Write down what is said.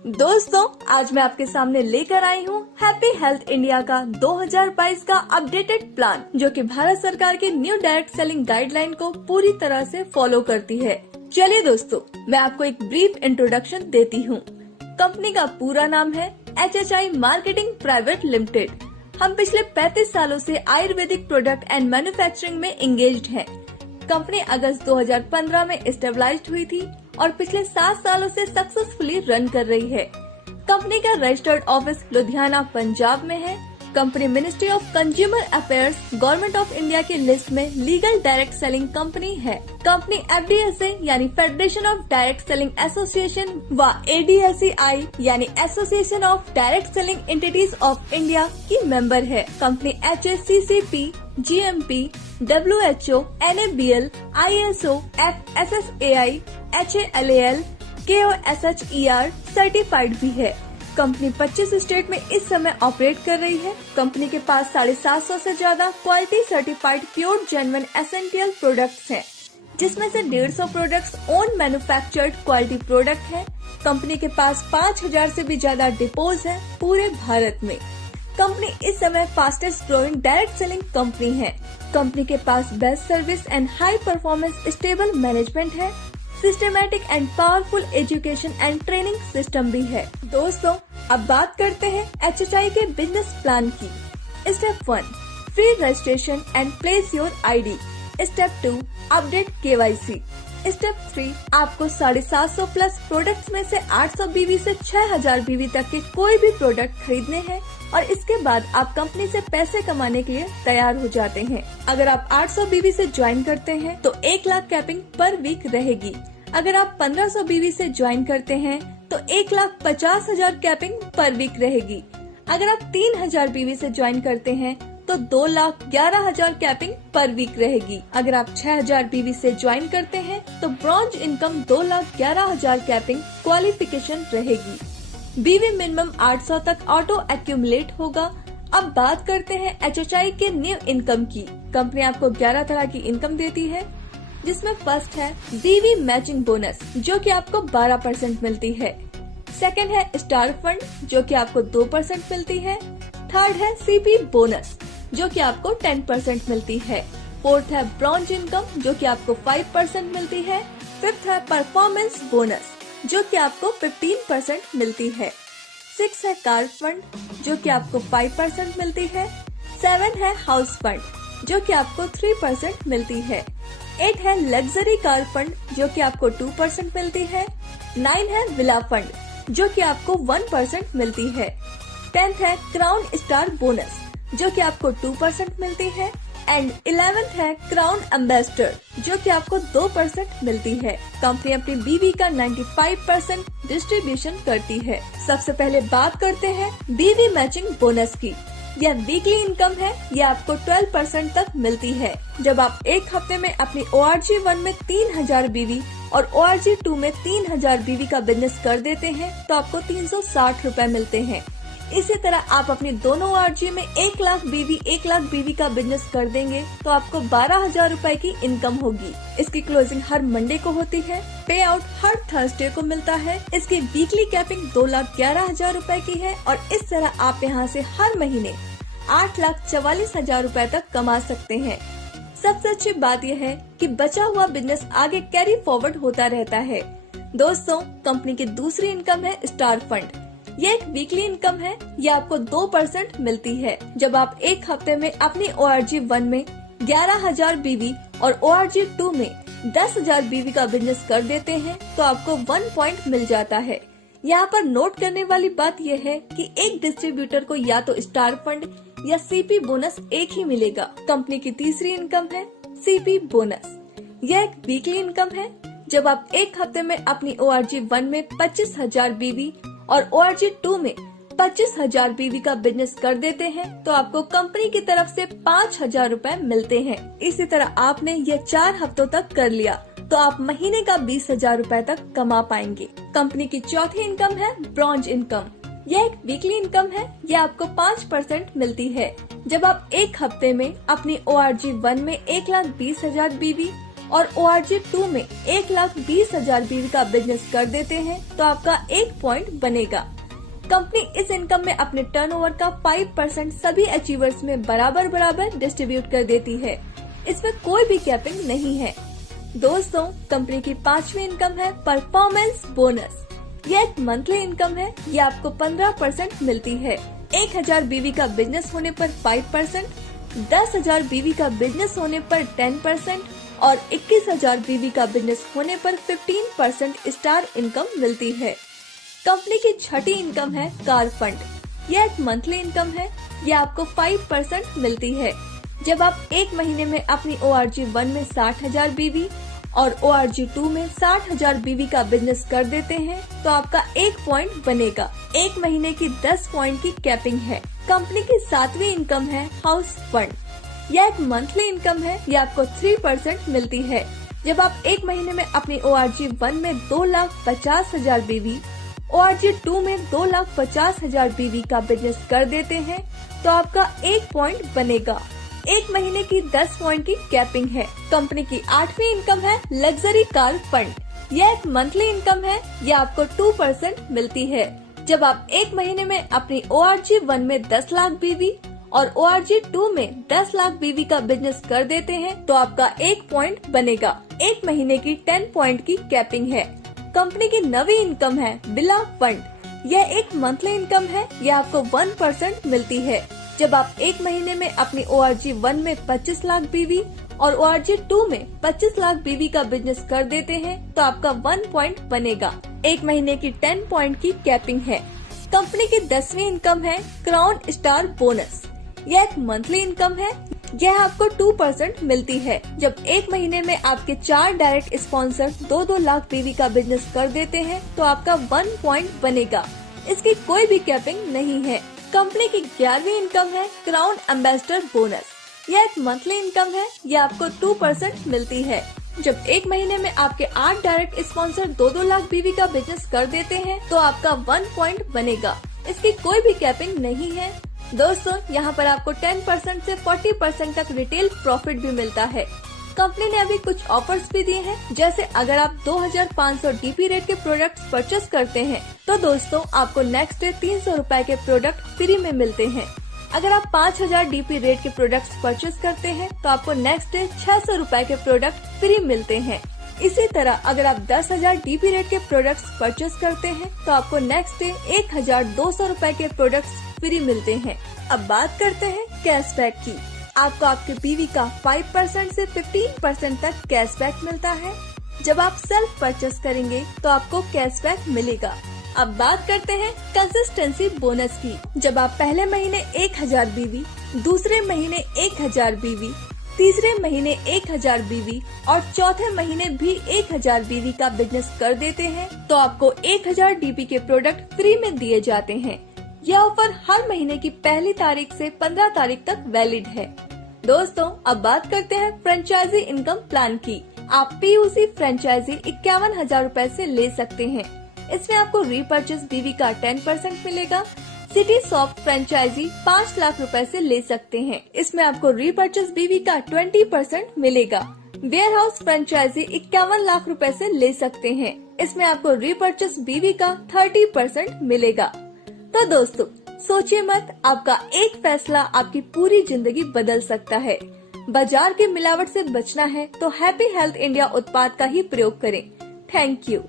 दोस्तों, आज मैं आपके सामने लेकर आई हूँ हैप्पी हेल्थ इंडिया का 2022 का अपडेटेड प्लान, जो कि भारत सरकार के न्यू डायरेक्ट सेलिंग गाइडलाइन को पूरी तरह से फॉलो करती है। चलिए दोस्तों, मैं आपको एक ब्रीफ इंट्रोडक्शन देती हूँ। कंपनी का पूरा नाम है HHI मार्केटिंग प्राइवेट लिमिटेड। हम पिछले 35 सालों से आयुर्वेदिक प्रोडक्ट एंड मैन्युफैक्चरिंग में एंगेज्ड हैं। कंपनी अगस्त 2015 में स्टेबलाइज्ड हुई थी और पिछले 7 सालों से सक्सेसफुली रन कर रही है। कंपनी का रजिस्टर्ड ऑफिस लुधियाना, पंजाब में है। Company ministry of consumer affairs, government of India की लिस्ट में लीगल डायरेक्ट सेलिंग कंपनी है। कंपनी FDSA यानी federation of direct selling association व ADSEI यानी association of direct selling entities of India की मेंबर है। Company HACCP, GMP, WHO, NABL, ISO, FSSAI, HALAL, KOSHER certified भी है। Company 25 state में इस समय ऑपरेट कर रही है। कंपनी के पास 750 से ज्यादा quality certified pure genuine essential products हैं, जिसमें से 150 products own manufactured quality product हैं। कंपनी के पास 5000 से भी ज्यादा डिपोज है पूरे भारत में। कंपनी इस समय fastest growing direct selling company है। कंपनी के पास best service and high performance stable management है। Systematic and powerful education and training system भी है। दोस्तों, अब बात करते हैं HHI के बिजनेस प्लान की। Step 1, free registration and place your ID। Step 2, update KYC। Step 3, आपको 750 प्लस प्रोडक्ट्स में से 800 BV से 6000 BV तक के कोई भी प्रोडक्ट खरीदने हैं और इसके बाद आप कंपनी से पैसे कमाने के लिए तैयार हो जाते हैं। अगर आप 800 BV से ज्वाइन करते हैं तो 1 लाख कैपिंग पर वीक रहेगी। अगर आप 1500 BV से ज्वाइन करते हैं तो 1,50,000 कैपिंग पर वीक रहेगी। अगर आप 3000 BV से ज्वाइन करते हैं तो 2,11,000 कैपिंग पर वीक रहेगी। अगर आप 6000 BV से ज्वाइन करते हैं तो ब्रॉन्ज इनकम 2,11,000 कैपिंग क्वालिफिकेशन रहेगी। BV मिनिमम 800 तक ऑटो एक्यूमुलेट होगा। अब बात करते हैं HHI के न्यू इनकम की। कंपनी आपको 11 तरह की इनकम देती है, जिसमें फर्स्ट है BV मैचिंग बोनस, जो कि आपको 12% मिलती है। सेकंड है स्टार फंड, जो कि आपको 2% मिलती है। थर्ड है CP बोनस, जो कि आपको 10% मिलती है। फोर्थ है ब्रॉन्ज इनकम, जो कि आपको 5% मिलती है। फिफ्थ है परफॉर्मेंस बोनस, जो कि आपको 15% मिलती है। 6 है कार फंड, जो कि आपको 5% मिलती है। 7 है हाउस फंड, जो कि आपको 3% मिलती है। 8 है लग्जरी कार फंड, जो कि आपको 2% मिलती है। 9 है विला फंड, जो कि आपको 1% मिलती है। 10th है क्राउन स्टार बोनस, जो कि आपको 2% मिलती है। एंड 11th है क्राउन एम्बेसडर, जो कि आपको 2% मिलती है। कंपनी अपनी BV का 95% डिस्ट्रीब्यूशन करती है। सबसे पहले बात करते हैं BV मैचिंग बोनस की। यह वीकली इनकम है। यह आपको 12% तक मिलती है। जब आप एक हफ्ते में अपनी ORG1 में 3000 BV और ORG2 में 3000 BV का बिजनेस कर देते हैं तो आपको 360 रूपए मिलते हैं। इसी तरह आप अपनी दोनों ORG में 1 लाख BV का बिजनेस कर देंगे तो आपको 12,000 रूपए की इनकम होगी। इसकी क्लोजिंग हर मंडे को होती है। पे आउट हर थर्सडे को मिलता है। इसकी वीकली कैपिंग 2,11,000 रूपए की है और इस तरह आप यहाँ से हर महीने 8,44,000 रूपए तक कमा सकते हैं। सबसे अच्छी बात यह है कि बचा हुआ बिजनेस आगे कैरी फॉरवर्ड होता रहता है। दोस्तों, कंपनी की दूसरी इनकम है स्टार फंड। ये एक वीकली इनकम है। ये आपको 2% मिलती है। जब आप एक हफ्ते में अपनी ORG1 में 11,000 BV और ORG2 में 10,000 BV का बिजनेस कर देते हैं तो आपको 1 पॉइंट मिल जाता है। यहाँ पर नोट करने वाली बात यह है कि एक डिस्ट्रीब्यूटर को या तो स्टार फंड या CP बोनस एक ही मिलेगा। कंपनी की तीसरी इनकम है CP बोनस। यह एक वीकली इनकम है। जब आप एक हफ्ते में अपनी ORG1 में 25,000 BV और ORG2 में 25,000 BV का बिजनेस कर देते हैं तो आपको कंपनी की तरफ से 5,000 रूपए मिलते हैं। इसी तरह आपने ये 4 हफ्तों तक कर लिया तो आप महीने का 20,000 रूपए तक कमा पाएंगे। कंपनी की चौथी इनकम है ब्रॉन्ज इनकम। यह एक वीकली इनकम है। यह आपको 5% मिलती है। जब आप एक हफ्ते में अपनी ORG1 में 1,20,000 BV और ORG2 में 1,20,000 BV का बिजनेस कर देते हैं तो आपका 1 पॉइंट बनेगा। कंपनी इस इनकम में अपने टर्नओवर का 5% सभी अचीवर्स में बराबर डिस्ट्रीब्यूट कर देती है। इसमें कोई भी कैपिंग नहीं है। दोस्तों, कंपनी की 5वीं इनकम है परफॉर्मेंस बोनस। यह एक मंथली इनकम है। ये आपको 15% मिलती है। 1,000 BV का बिजनेस होने पर 5%, 10,000 BV का बिजनेस होने पर 10% और 21,000 BV का बिजनेस होने पर 15% स्टार इनकम मिलती है। कंपनी की 6ठी इनकम है कार फंड। यह एक मंथली इनकम है। यह आपको 5% मिलती है। जब आप एक महीने में अपनी ORG1 में 60,000 BV और ORG2 में 60,000 BV का बिजनेस कर देते हैं तो आपका 1 पॉइंट बनेगा। एक महीने की 10 पॉइंट की कैपिंग है। कंपनी की 7वीं इनकम है हाउस फंड। यह एक मंथली इनकम है। यह आपको 3% मिलती है। जब आप एक महीने में अपनी ORG1 में 2,50,000 BV, ORG2 में 2,50,000 BV का बिजनेस कर देते हैं तो आपका 1 पॉइंट बनेगा। एक महीने की 10 पॉइंट की कैपिंग है। कंपनी की 8वीं इनकम है लग्जरी कार फंड। यह एक मंथली इनकम है। यह आपको 2% मिलती है। जब आप एक महीने में अपनी ORG1 में 10 लाख BV और ORG2 में 10 लाख BV का बिजनेस कर देते हैं तो आपका 1 पॉइंट बनेगा। एक महीने की 10 पॉइंट की कैपिंग है। कंपनी की 9वीं इनकम है बिला फंड। यह एक मंथली इनकम है। यह आपको 1% मिलती है। जब आप एक महीने में अपनी ORG1 में 25 लाख BV और ORG2 में 25 लाख BV का बिजनेस कर देते हैं तो आपका 1 पॉइंट बनेगा। एक महीने की 10 पॉइंट की कैपिंग है। कंपनी की 10वीं इनकम है क्राउन स्टार बोनस। यह एक मंथली इनकम है। यह आपको 2% मिलती है। जब एक महीने में आपके 4 डायरेक्ट स्पॉन्सर 2-2 लाख BV का बिजनेस कर देते हैं तो आपका 1 पॉइंट बनेगा। इसकी कोई भी कैपिंग नहीं है। कंपनी की 11वीं इनकम है क्राउन एम्बेसडर बोनस। यह एक मंथली इनकम है। यह आपको 2% मिलती है। जब एक महीने में आपके 8 डायरेक्ट स्पॉन्सर 2-2 लाख BV का बिजनेस कर देते हैं तो आपका 1 पॉइंट बनेगा। इसकी कोई भी कैपिंग नहीं है। दोस्तों, यहाँ पर आपको 10% से 40% तक रिटेल प्रॉफिट भी मिलता है। कंपनी ने अभी कुछ ऑफर्स भी दिए हैं, जैसे अगर आप 2,500 DP रेट के प्रोडक्ट्स परचेस करते हैं तो दोस्तों आपको नेक्स्ट डे 300 रुपए के प्रोडक्ट फ्री में मिलते हैं। अगर आप 5,000 DP रेट के प्रोडक्ट्स परचेस करते हैं तो आपको नेक्स्ट डे 600 रुपए के प्रोडक्ट फ्री मिलते हैं। इसी तरह अगर आप 10,000 DP रेट के प्रोडक्ट्स परचेस करते हैं तो आपको नेक्स्ट डे 1,200 रुपए के प्रोडक्ट्स फ्री मिलते हैं। अब बात करते हैं कैशबैक की। आपको आपके PV का 5% से 15% तक कैशबैक मिलता है। जब आप सेल्फ परचेस करेंगे तो आपको कैशबैक मिलेगा। अब बात करते हैं कंसिस्टेंसी बोनस की। जब आप पहले महीने 1,000 BV, दूसरे महीने 1,000 BV, तीसरे महीने 1,000 BV और चौथे महीने भी 1,000 BV का बिजनेस कर देते हैं तो आपको 1,000 DP के प्रोडक्ट फ्री में दिए जाते हैं। यह ऑफर हर महीने की पहली तारीख से 15 तारीख तक वैलिड है। दोस्तों, अब बात करते हैं फ्रेंचाइजी इनकम प्लान की। आप PUC फ्रेंचाइजी 51,000 रूपए से ले सकते हैं। इसमें आपको रीपर्चेस BV का 10% मिलेगा। सिटी सॉफ्ट फ्रेंचाइजी 5 लाख रुपए से ले सकते हैं। इसमें आपको रीपर्चेस BV का 20% मिलेगा। वेयर हाउस फ्रेंचाइजी 51 लाख रुपए से ले सकते हैं। इसमें आपको रीपर्चेस BV का 30% मिलेगा। तो दोस्तों, सोचिए मत, आपका एक फैसला आपकी पूरी जिंदगी बदल सकता है। बाजार की मिलावट से बचना है तो हैप्पी हेल्थ इंडिया उत्पाद का ही प्रयोग करें। Thank you.